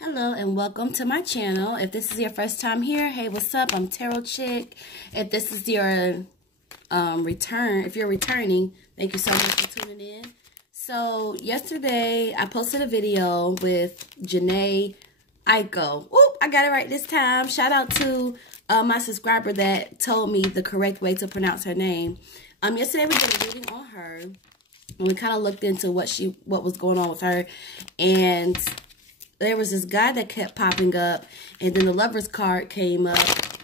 Hello and welcome to my channel. If this is your first time here, hey, what's up? I'm Imtarotchick. If this is your if you're returning, thank you so much for tuning in. So yesterday I posted a video with Jhene, Aiko. Oop, I got it right this time. Shout out to my subscriber that told me the correct way to pronounce her name. Yesterday we did a reading on her, and we kind of looked into what was going on with her, and there was this guy that kept popping up, and then the Lover's card came up,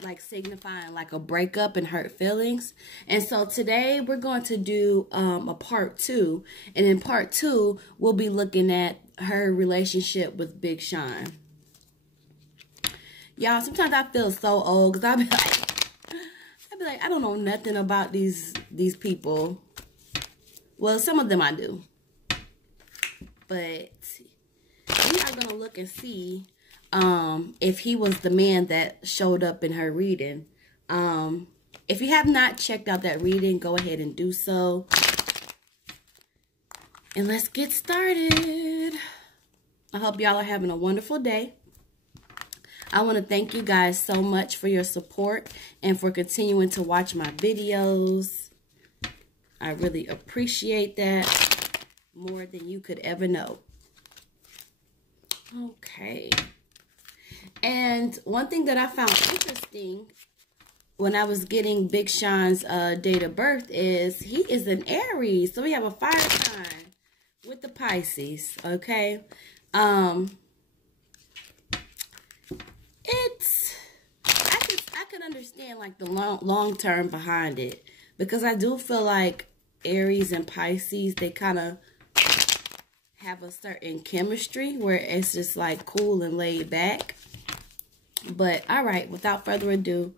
like signifying like a breakup and hurt feelings. And so today we're going to do a part 2, and in part 2 we'll be looking at her relationship with Big Sean. Y'all, sometimes I feel so old because I'll be like, I don't know nothing about these people. Well, some of them I do, but we are going to look and see if he was the man that showed up in her reading. If you have not checked out that reading, go ahead and do so. And let's get started. I hope y'all are having a wonderful day. I want to thank you guys so much for your support and for continuing to watch my videos. I really appreciate that more than you could ever know. Okay. And one thing that I found interesting when I was getting Big Sean's date of birth is he is an Aries. So we have a fire sign with the Pisces. Okay. I could understand like the long term behind it, because I do feel like Aries and Pisces, they kind of have a certain chemistry where it's just like cool and laid back. But all right, without further ado,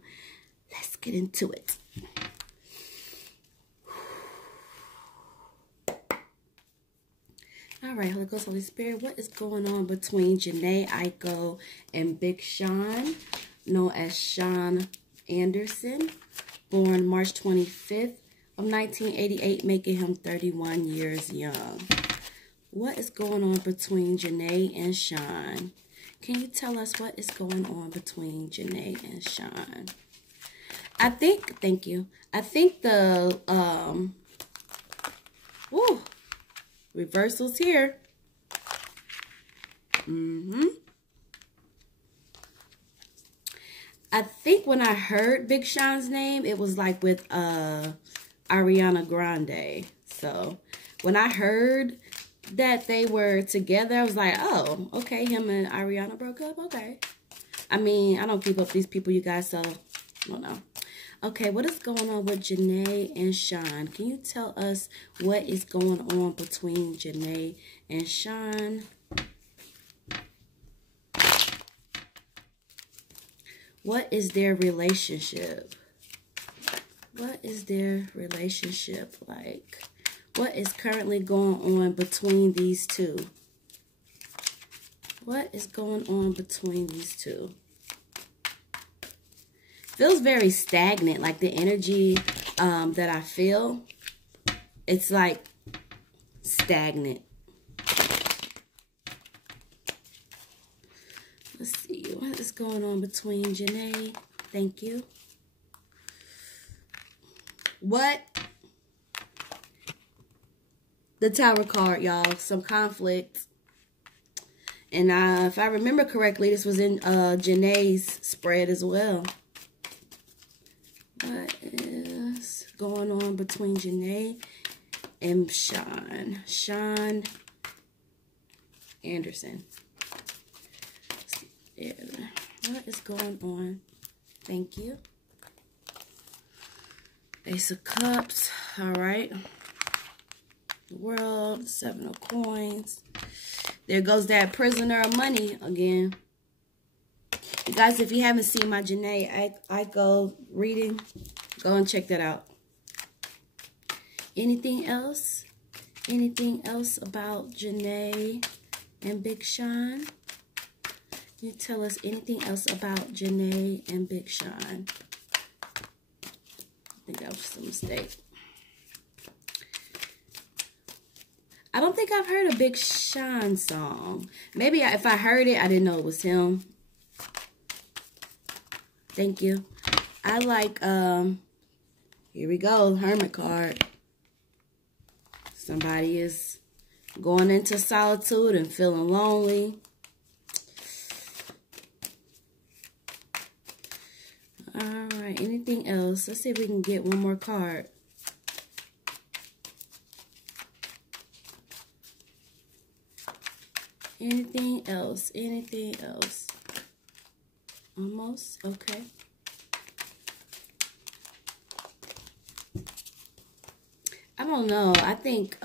let's get into it. All right, Holy Ghost, Holy Spirit, what is going on between Jhene, Aiko, and Big Sean, known as Sean Anderson, born March 25th of 1988, making him 31 years young? What is going on between Jhene and Sean? Can you tell us what is going on between Jhene and Sean? Thank you. I think the, reversals here. I think when I heard Big Sean's name, it was like with Ariana Grande. So when I heard that they were together, I was like, oh, okay, him and Ariana broke up, okay. I mean, I don't keep up these people, you guys, so I don't know. Okay, what is going on with Jhene and Sean? Can you tell us what is going on between Jhene and Sean? What is their relationship? What is their relationship like? What is currently going on between these two? What is going on between these two? Feels very stagnant, like the energy that I feel, it's like stagnant. Let's see, what is going on between Jhene? Thank you. What? The Tower card, y'all. Some conflict. And if I remember correctly, this was in Jhene's spread as well. What is going on between Jhene and Sean? Sean Anderson. What is going on? Thank you. Ace of Cups. All right. The World. 7 of Coins. There goes that Prisoner of Money again. You guys, if you haven't seen my Jhene Aiko reading, go and check that out. Anything else? Anything else about Jhene and Big Sean? Can you tell us anything else about Jhene and Big Sean? I think that was just a mistake. I don't think I've heard a Big Sean song. Maybe if I heard it, I didn't know it was him. Thank you. I like, here we go, Hermit card. Somebody is going into solitude and feeling lonely. All right, anything else? Let's see if we can get one more card. Anything else? Anything else? Almost, okay. I don't know. I think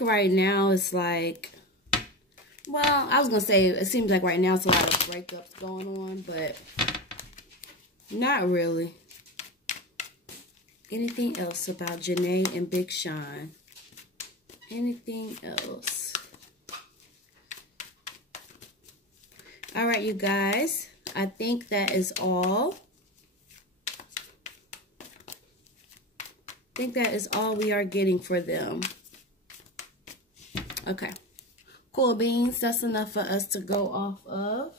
right now it's like, well, I was gonna say it seems like right now it's a lot of breakups going on, but not really. Anything else about Jhene and Big Sean? Anything else? All right, you guys. I think that is all. I think that is all we are getting for them. Okay. Cool beans. That's enough for us to go off of.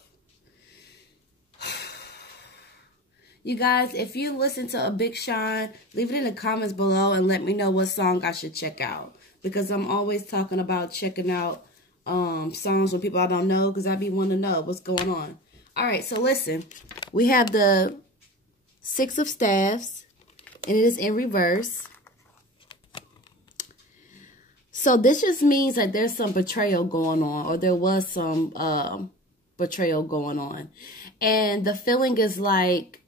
You guys, if you listen to a Big Sean, leave it in the comments below and let me know what song I should check out. Because I'm always talking about checking out songs with people I don't know, because I be wanting to know what's going on. All right, so listen. We have the Six of Staffs, and it is in reverse. So this just means that there's some betrayal going on, or there was some betrayal going on. And the feeling is like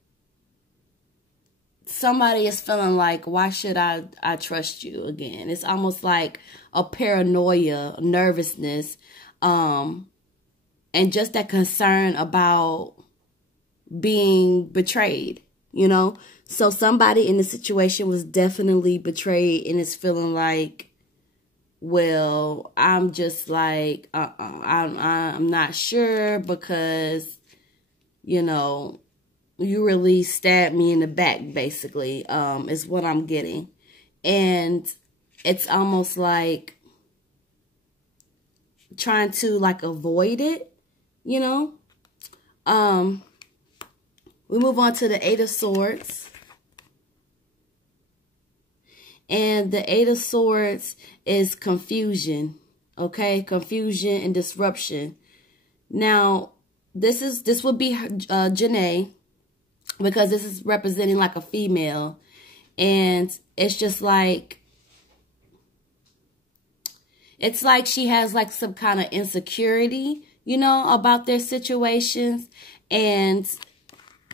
somebody is feeling like, why should I trust you again? It's almost like a paranoia, nervousness, and just that concern about being betrayed, you know? So somebody in the situation was definitely betrayed and is feeling like, well, I'm just like, I'm not sure because, you know, you really stabbed me in the back, basically, is what I'm getting. And it's almost like trying to, like, avoid it, you know? We move on to the Eight of Swords. And the Eight of Swords is confusion, okay? Confusion and disruption. Now, this would be Jhene, because this is representing like a female. And it's just like, it's like she has like some kind of insecurity, you know, about their situations. And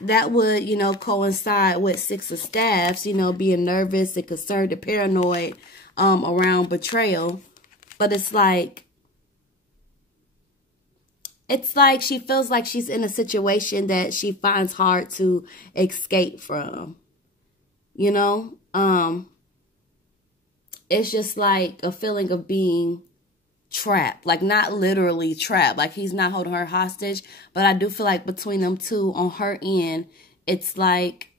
that would, you know, coincide with Six of Staffs, you know, being nervous and concerned and paranoid around betrayal. But it's like she feels like she's in a situation that she finds hard to escape from, you know? It's just like a feeling of being trapped, like not literally trapped, like he's not holding her hostage, but I do feel like between them two on her end, it's like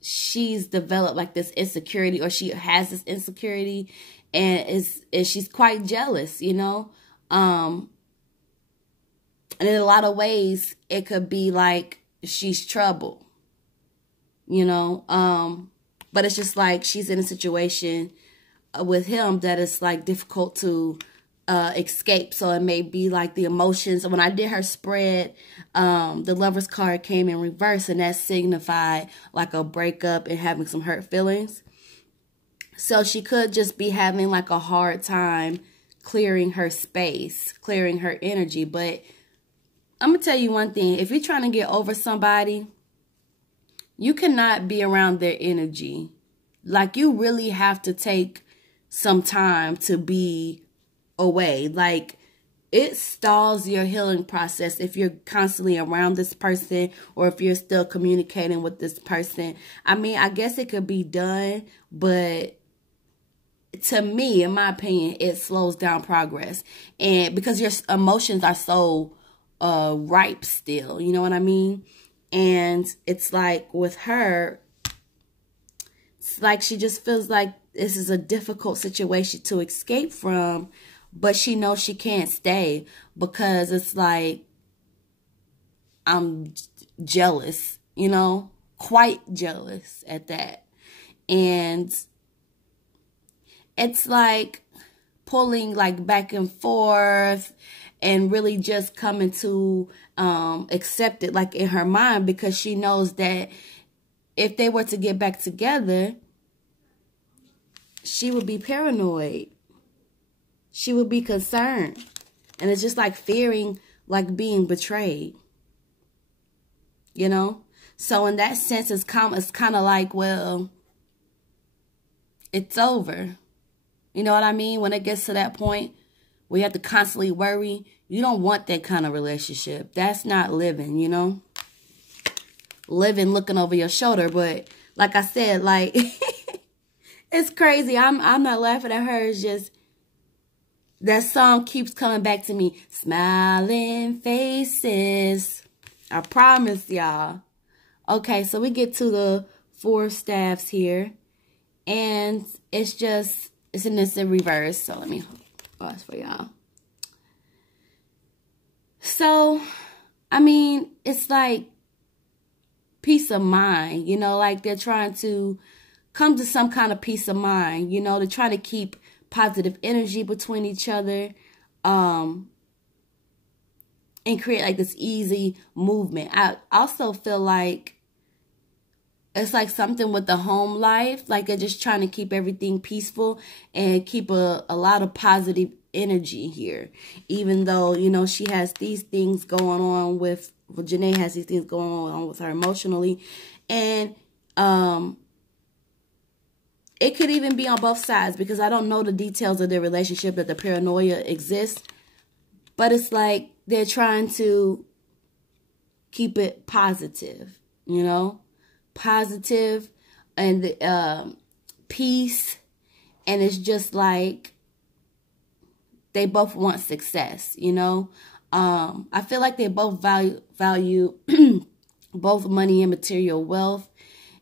she's developed like this insecurity, or she has this insecurity, and she's quite jealous, you know. And in a lot of ways it could be like she's trouble, you know. But it's just like she's in a situation with him that is like difficult to escape. So it may be like the emotions. When I did her spread, the Lover's card came in reverse, and that signified like a breakup and having some hurt feelings. So she could just be having like a hard time clearing her space, clearing her energy. But I'm gonna tell you one thing: if you're trying to get over somebody, you cannot be around their energy. Like, you really have to take some time to be away. Like, it stalls your healing process if you're constantly around this person, or if you're still communicating with this person. I mean, I guess it could be done, but to me, in my opinion, it slows down progress. And because your emotions are so ripe still, you know what I mean? And it's like with her, It's like she just feels like this is a difficult situation to escape from, but she knows she can't stay because it's like, I'm jealous, you know, quite jealous at that. And it's like pulling like back and forth and really just coming to accept it like in her mind, because she knows that if they were to get back together, she would be paranoid. She would be concerned. And it's just like fearing like being betrayed. You know? So in that sense, it's kind of like, well, it's over. You know what I mean? When it gets to that point where you have to constantly worry, you don't want that kind of relationship. That's not living, you know? Living looking over your shoulder. But like I said, like, it's crazy. I'm not laughing at her. It's just, that song keeps coming back to me. Smiling faces. I promise y'all. Okay, so we get to the 4 staffs here. And it's just, it's in this in reverse. So let me pause for y'all. So, I mean, it's like peace of mind, you know, like they're trying to come to some kind of peace of mind, you know, they're trying to keep positive energy between each other, and create like this easy movement. I also feel like it's like something with the home life, like they're just trying to keep everything peaceful and keep a lot of positive energy here, even though, you know, she has these things going on with, well, Jhene has these things going on with her emotionally, and it could even be on both sides, because I don't know the details of their relationship, that the paranoia exists, but it's like they're trying to keep it positive, you know, positive and peace, and it's just like they both want success, you know. I feel like they both value both money and material wealth,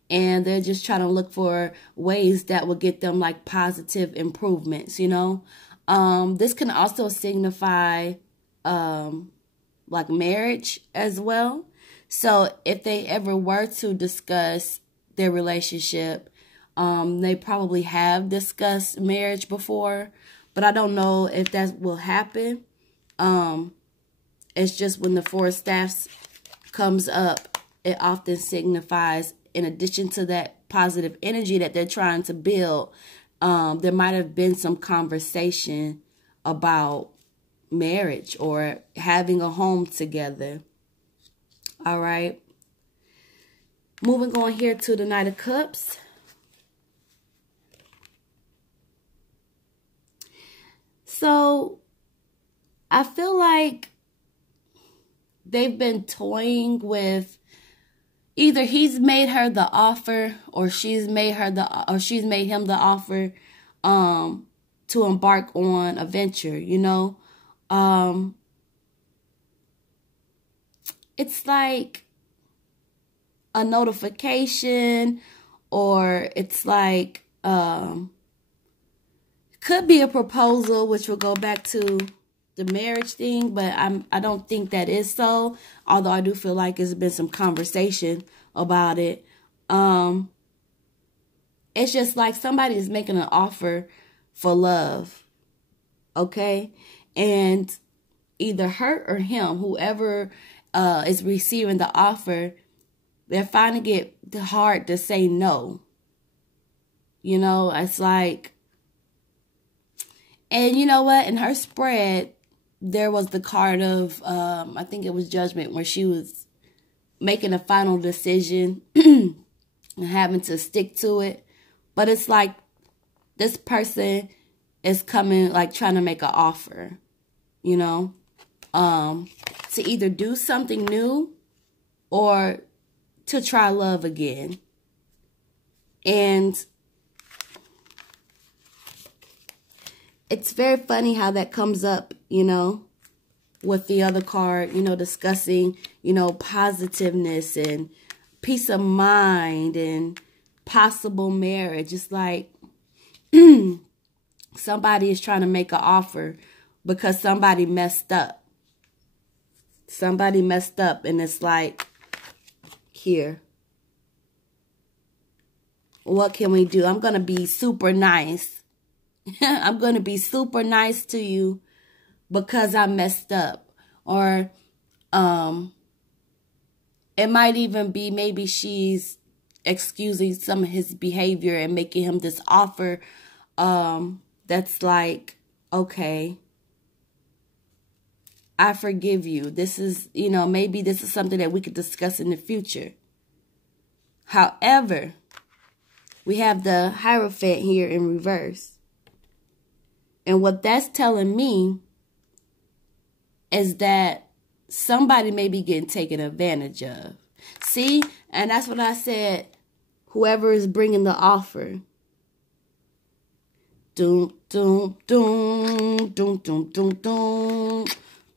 and they're just trying to look for ways that will get them like positive improvements, you know. This can also signify like marriage as well. So if they ever were to discuss their relationship, they probably have discussed marriage before, but I don't know if that will happen. It's just when the 4 staffs comes up, it often signifies, in addition to that positive energy that they're trying to build, there might have been some conversation about marriage or having a home together. All right. Moving on here to the Knight of Cups. So I feel like they've been toying with, either he's made her the offer or she's made him the offer to embark on a venture, you know. It's like a notification, or it's like could be a proposal, which will go back to the marriage thing, but I don't think that is so, although I do feel like there's been some conversation about it. It's just like somebody is making an offer for love, okay? And either her or him, whoever is receiving the offer, they're finding it hard to say no. You know, it's like, and you know what? In her spread, there was the card of, I think it was Judgment, where she was making a final decision and having to stick to it. But it's like this person is coming, like trying to make an offer, you know, to either do something new or to try love again. And it's very funny how that comes up, you know, with the other card, you know, discussing, you know, positiveness and peace of mind and possible marriage. It's like somebody is trying to make an offer because somebody messed up. Somebody messed up, and it's like, here. What can we do? I'm going to be super nice. I'm going to be super nice to you because I messed up. Or it might even be maybe she's excusing some of his behavior and making him this offer that's like, okay, I forgive you. This is, you know, maybe this is something that we could discuss in the future. However, we have the Hierophant here in reverse. And what that's telling me is that somebody may be getting taken advantage of. See? And that's what I said. Whoever is bringing the offer. Doom, doom, doom, doom, doom, doom, doom.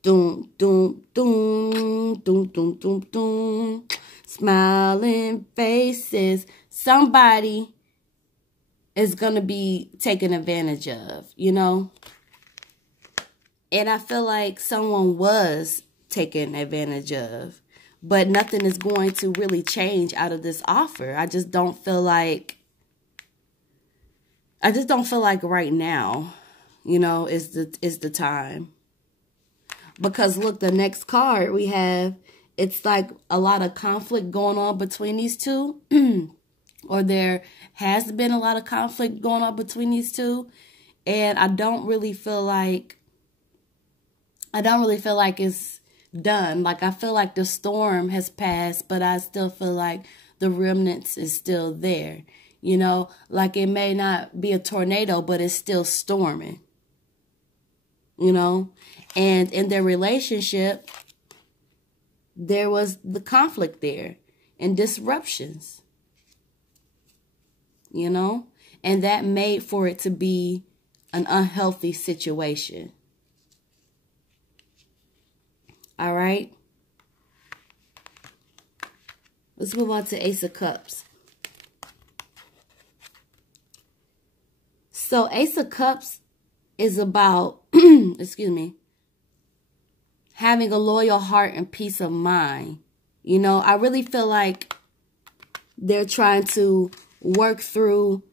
Doom, doom, doom, doom, doom, doom, doom. Smiling faces. Somebody is going to be taken advantage of, you know? And I feel like someone was taken advantage of. But nothing is going to really change out of this offer. I just don't feel like right now, you know, is the time. Because look, the next card we have, it's like a lot of conflict going on between these two. Or there has been a lot of conflict going on between these two. And I don't really feel like it's done. Like, I feel like the storm has passed, but I still feel like the remnants is still there. You know, like it may not be a tornado, but it's still storming. You know, and in their relationship, there was the conflict there and disruptions. You know, and that made for it to be an unhealthy situation. All right. Let's move on to Ace of Cups. So Ace of Cups is about, excuse me, having a loyal heart and peace of mind. You know, I really feel like they're trying to work through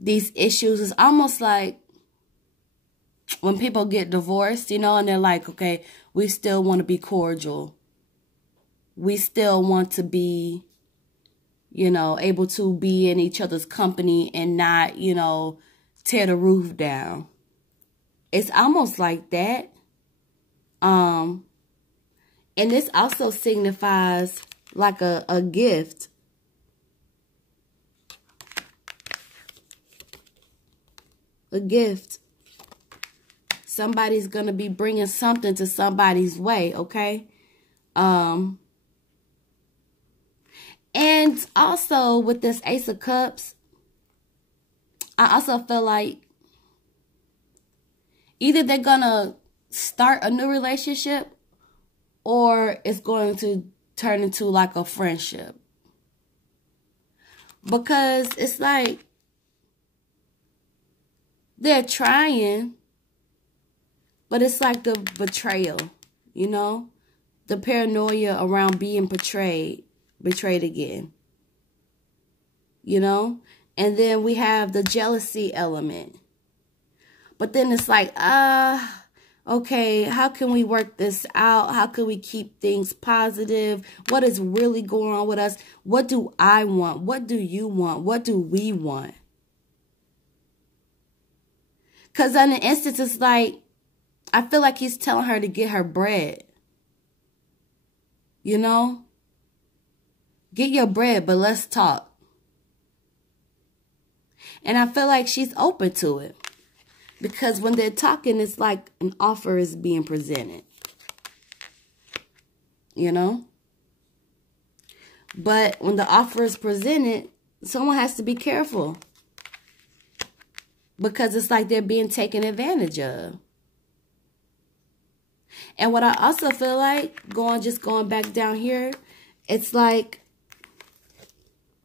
these issues. It's almost like when people get divorced, you know, and they're like, okay, we still want to be cordial. We still want to be, you know, able to be in each other's company and not, you know, tear the roof down. It's almost like that. And this also signifies like a gift. A gift. Somebody's going to be bringing something to somebody's way, okay? And also with this Ace of Cups, I also feel like either they're going to start a new relationship or it's going to turn into like a friendship. Because it's like they're trying, but it's like the betrayal, you know? The paranoia around being betrayed again, you know? And then we have the jealousy element. But then it's like, okay, how can we work this out? How can we keep things positive? What is really going on with us? What do I want? What do you want? What do we want? Because in an instance, it's like, I feel like he's telling her to get her bread. You know? Get your bread, but let's talk. And I feel like she's open to it. Because when they're talking, it's like an offer is being presented. You know? But when the offer is presented, someone has to be careful. Because it's like they're being taken advantage of. And what I also feel like, going back down here, it's like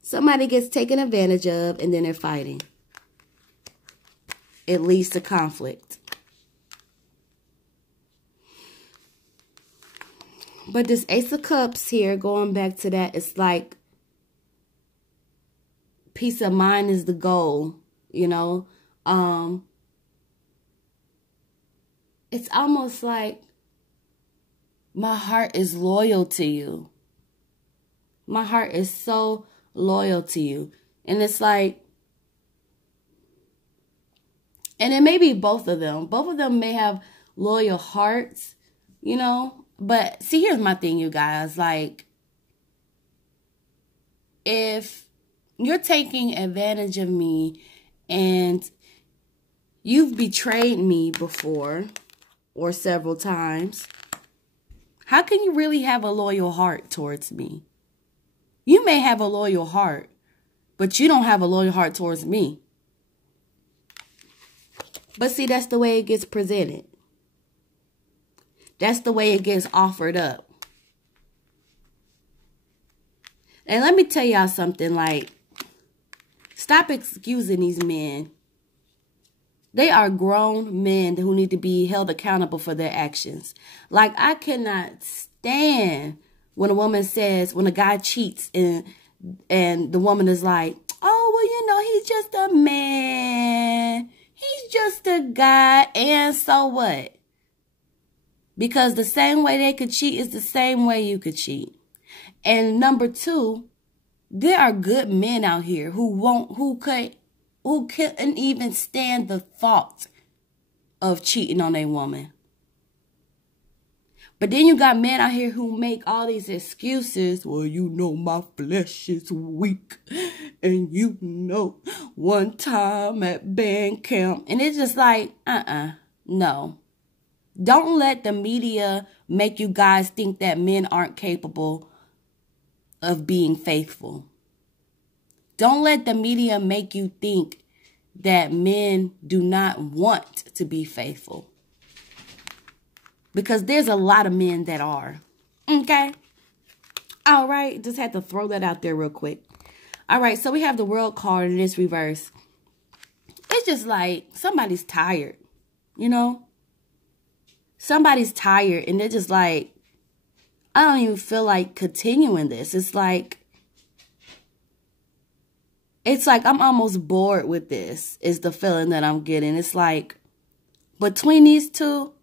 Somebody gets taken advantage of and then they're fighting. It leads to conflict. But this Ace of Cups here, going back to that, it's like peace of mind is the goal, you know. It's almost like my heart is loyal to you. My heart is so loyal to you. And it's like, and it may be both of them. Both of them may have loyal hearts, you know. But see, here's my thing, you guys. Like, if you're taking advantage of me and you've betrayed me before or several times, how can you really have a loyal heart towards me? You may have a loyal heart, but you don't have a loyal heart towards me. But see, that's the way it gets presented. That's the way it gets offered up. And let me tell y'all something, like, stop excusing these men. They are grown men who need to be held accountable for their actions. Like, I cannot stand when a woman says, when a guy cheats and the woman is like, oh, well, you know, he's just a man. He's just a guy. And so what? Because the same way they could cheat is the same way you could cheat. And number two, there are good men out here who couldn't even stand the thought of cheating on a woman. But then you got men out here who make all these excuses. Well, you know, my flesh is weak. And you know, one time at band camp. And it's just like, no. Don't let the media make you guys think that men aren't capable of being faithful. Don't let the media make you think that men do not want to be faithful. Because there's a lot of men that are. Okay? All right. Just had to throw that out there real quick. All right. So we have the World card in this reverse. It's just like somebody's tired. You know? Somebody's tired and they're just like, I don't even feel like continuing this. It's like I'm almost bored with this, is the feeling that I'm getting. It's like between these two,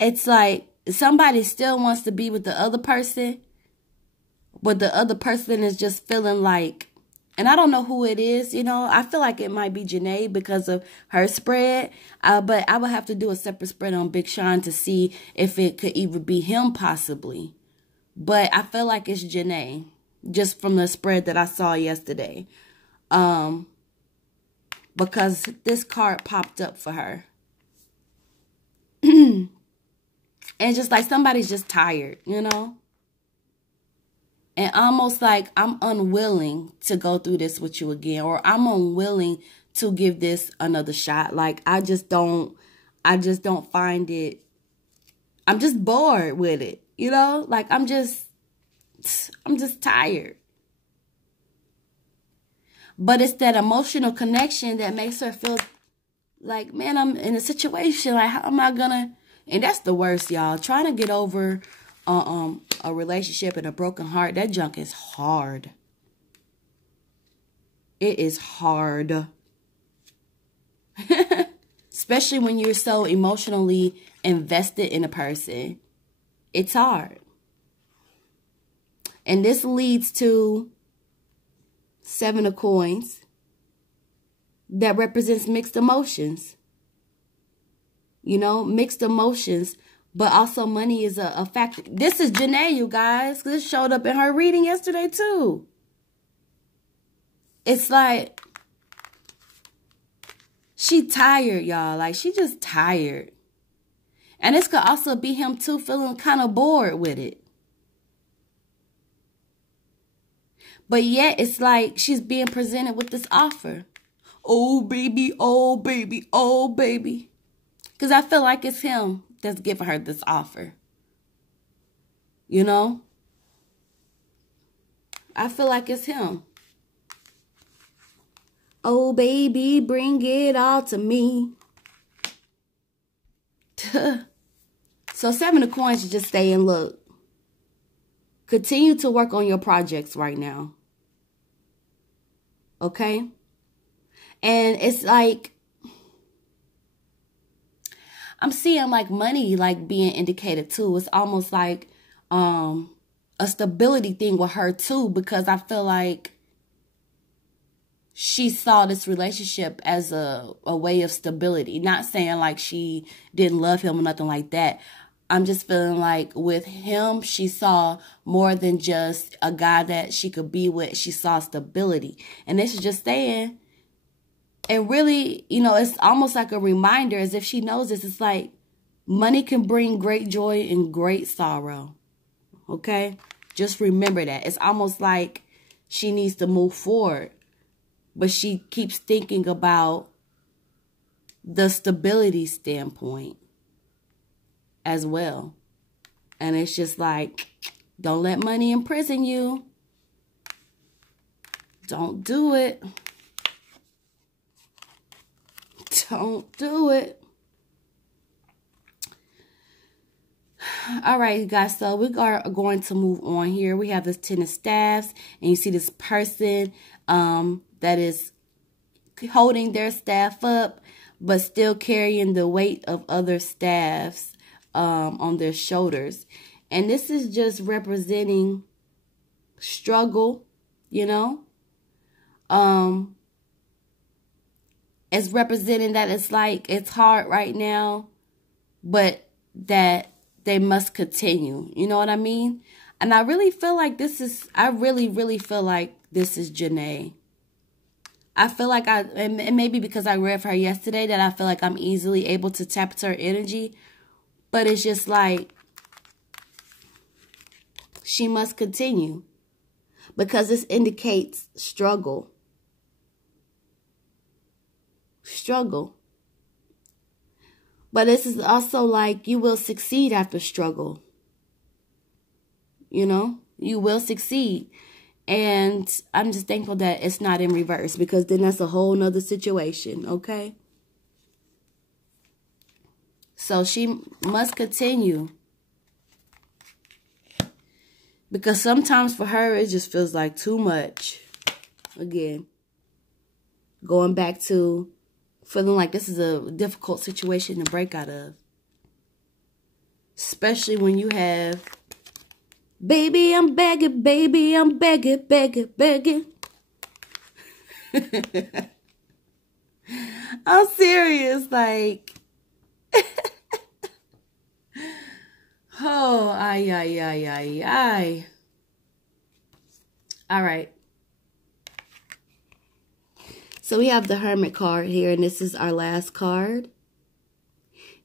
it's like somebody still wants to be with the other person, but the other person is just feeling like, and I don't know who it is, you know. I feel like it might be Jhene because of her spread. But I would have to do a separate spread on Big Sean to see if it could even be him possibly. But I feel like it's Jhene, just from the spread that I saw yesterday. Because this card popped up for her. And just like somebody's just tired, you know. And almost like I'm unwilling to go through this with you again. Or I'm unwilling to give this another shot. Like, I just don't find it. I'm just bored with it. You know? Like, I'm just tired. But it's that emotional connection that makes her feel like, man, I'm in a situation. Like, how am I gonna? And that's the worst, y'all. Trying to get over a relationship and a broken heart, that junk is hard. It is hard. Especially when you're so emotionally invested in a person. It's hard. And this leads to 7 of coins that represents mixed emotions. You know, mixed emotions. But also money is a factor. This is Jhene, you guys. This showed up in her reading yesterday, too. It's like, she tired, y'all. Like, she just tired. And this could also be him, too, feeling kind of bored with it. But yet, it's like she's being presented with this offer. Oh, baby, oh, baby, oh, baby. Because I feel like it's him that's giving her this offer. You know? I feel like it's him. Oh, baby, bring it all to me. So 7 of Coins, you just stay and look. Continue to work on your projects right now. Okay? And it's like, I'm seeing like money like being indicated too. It's almost like a stability thing with her too, because I feel like she saw this relationship as a way of stability. Not saying like she didn't love him or nothing like that. I'm just feeling like with him, she saw more than just a guy that she could be with. She saw stability. And this is just saying, and really, you know, it's almost like a reminder, as if she knows this. It's like money can bring great joy and great sorrow. Okay? Just remember that. It's almost like she needs to move forward. But she keeps thinking about the stability standpoint as well. And it's just like, don't let money imprison you. Don't do it. Don't do it. All right, you guys. So we are going to move on here. We have this 10 of Staffs. And you see this person that is holding their staff up, but still carrying the weight of other staffs on their shoulders. And this is just representing struggle, you know. It's representing that it's like it's hard right now, but that they must continue. You know what I mean? And I really feel like this is, I really feel like this is Jhene. I feel like and maybe because I read for her yesterday, that I feel like I'm easily able to tap into her energy. But it's just like, she must continue. Because this indicates struggle. Struggle. But this is also like, you will succeed after struggle. You know? You will succeed. And I'm just thankful that it's not in reverse, because then that's a whole nother situation, okay? So she must continue. Because sometimes for her, it just feels like too much. Again, going back to feeling like this is a difficult situation to break out of. Especially when you have, baby, I'm begging, baby, I'm begging, begging, begging. I'm serious, like. Oh, ay. All right. So we have the Hermit card here, and this is our last card.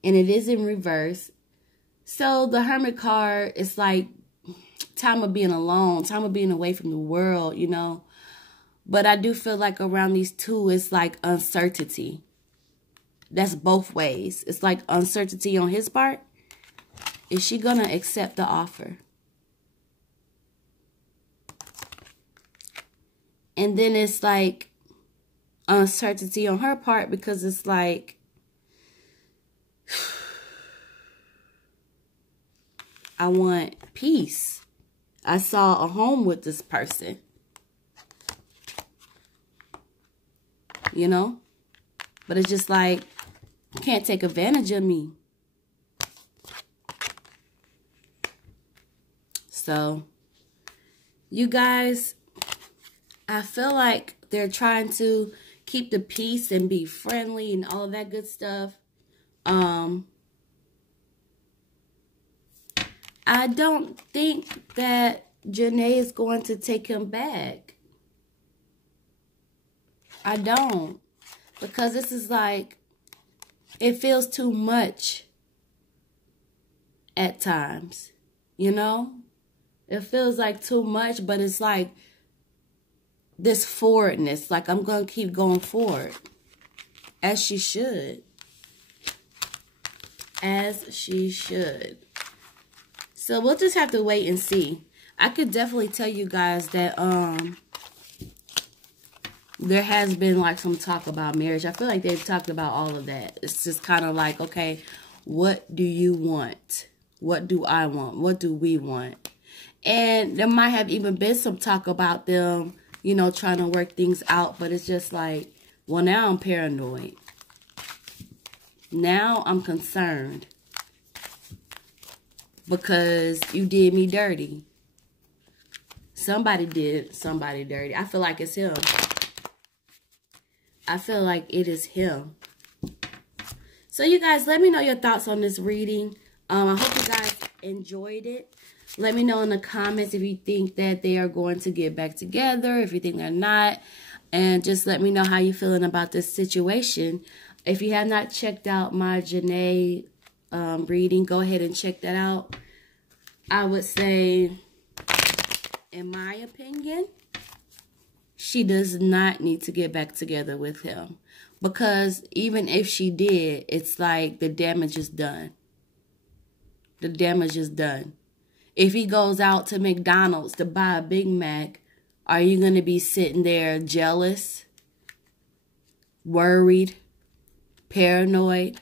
And it is in reverse. So the Hermit card is like time of being alone, time of being away from the world, you know. But I do feel like around these two, it's like uncertainty. That's both ways. It's like uncertainty on his part. Is she going to accept the offer? And then it's like uncertainty on her part, because it's like, I want peace. I saw a home with this person. You know? But it's just like, you can't take advantage of me. So, you guys, I feel like they're trying to keep the peace and be friendly and all of that good stuff. I don't think that Jhene is going to take him back. I don't. Because this is like, it feels too much at times, you know? It feels like too much, but it's like this forwardness. Like, I'm going to keep going forward. As she should. As she should. So we'll just have to wait and see. I could definitely tell you guys that there has been like some talk about marriage. I feel like they've talked about all of that. It's just kind of like, okay, what do you want? What do I want? What do we want? And there might have even been some talk about them, you know, trying to work things out. But it's just like, well, now I'm paranoid. Now I'm concerned. Because you did me dirty. Somebody did somebody dirty. I feel like it's him. I feel like it is him. So you guys, let me know your thoughts on this reading. I hope you guys enjoyed it. Let me know in the comments if you think that they are going to get back together, if you think they're not. And just let me know how you're feeling about this situation. If you have not checked out my Jhene reading, go ahead and check that out. I would say, in my opinion, she does not need to get back together with him. Because even if she did, it's like the damage is done. The damage is done. If he goes out to McDonald's to buy a Big Mac, are you going to be sitting there jealous, worried, paranoid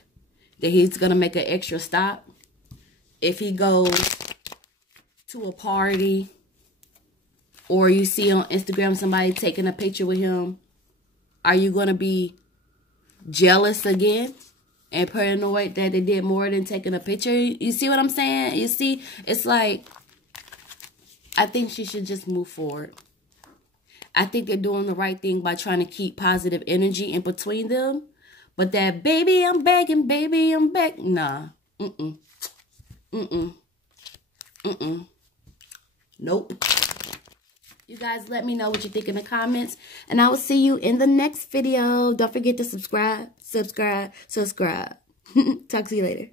that he's going to make an extra stop? If he goes to a party, or you see on Instagram somebody taking a picture with him, are you going to be jealous again and paranoid that they did more than taking a picture? You see what I'm saying? You see, it's like, I think she should just move forward. I think they're doing the right thing by trying to keep positive energy in between them. But that, baby, I'm begging, baby, I'm begging. Nah. Nope. You guys let me know what you think in the comments. And I will see you in the next video. Don't forget to subscribe. Talk to you later.